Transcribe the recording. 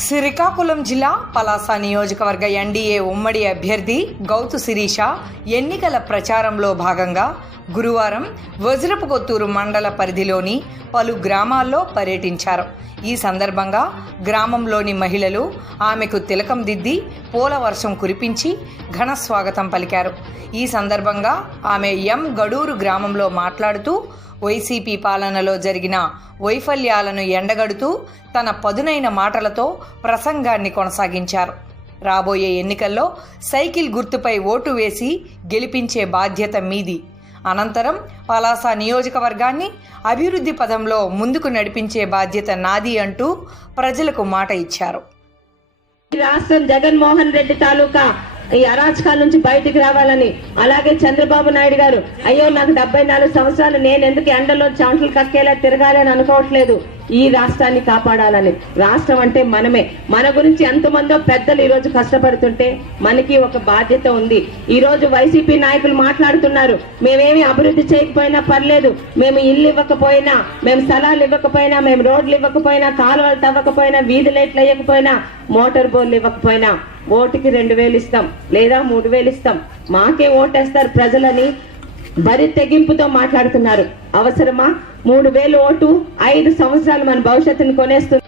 శ్రీకాకుళం జిల్లా పలాస నియోజకవర్గ ఎన్డీఏ ఉమ్మడి అభ్యర్థి గౌతు శిరీష ఎన్నికల ప్రచారంలో భాగంగా గురువారం వజ్రపుకొత్తూరు మండల పరిధిలోని పలు గ్రామాల్లో పర్యటించారు. ఈ సందర్భంగా గ్రామంలోని మహిళలు ఆమెకు తిలకం దిద్ది పూల వర్షం కురిపించి ఘన స్వాగతం పలికారు. ఈ సందర్భంగా ఆమె గడూరు గ్రామంలో మాట్లాడుతూ వైసీపీ పాలనలో జరిగిన వైఫల్యాలను ఎండగడుతూ తన పదునైన మాటలతో ప్రసంగాన్ని కొనసాగించారు. రాబోయే ఎన్నికల్లో సైకిల్ గుర్తుపై ఓటు వేసి గెలిపించే బాధ్యత మీది. అనంతరం పలాస నియోజకవర్గాన్ని అభివృద్ధి పథంలో ముందుకు నడిపించే బాధ్యత నాది అంటూ ప్రజలకు మాట ఇచ్చారు. రాష్ట్రం జగన్మోహన్ రెడ్డి తాలూకా ఈ అరాచకాల నుంచి బయటికి రావాలని, అలాగే చంద్రబాబు నాయుడు గారు అయ్యో నాకు 74 సంవత్సరాలు నేను ఎందుకు ఎండలో చెమటలు కక్కేలా తిరగాలి అని అనుకోవట్లేదు, ఈ రాష్ట్రాన్ని కాపాడాలని. రాష్ట్రం అంటే మనమే. మన గురించి ఎంతమందో పెద్దలు ఈ రోజు కష్టపడుతుంటే మనకి ఒక బాధ్యత ఉంది. ఈ రోజు వైసీపీ నాయకులు మాట్లాడుతున్నారు, మేమేమి అభివృద్ధి చేయకపోయినా పర్లేదు, మేము ఇల్లు ఇవ్వకపోయినా, మేము స్థలాలు ఇవ్వకపోయినా, మేము రోడ్లు ఇవ్వకపోయినా, కాలువలు తవ్వకపోయినా, వీధి లైట్లు వేయకపోయినా, మోటార్ బోర్లు ఇవ్వకపోయినా ఓటుకి 2000 ఇస్తాం లేదా 3000 ఇస్తాం, మాకే ఓటేస్తారు ప్రజలని బరి తెగింపుతో మాట్లాడుతున్నారు. అవసరమా? 3000 ఓటు 5 సంవత్సరాలు మన భవిష్యత్తును కొనేస్తుంది.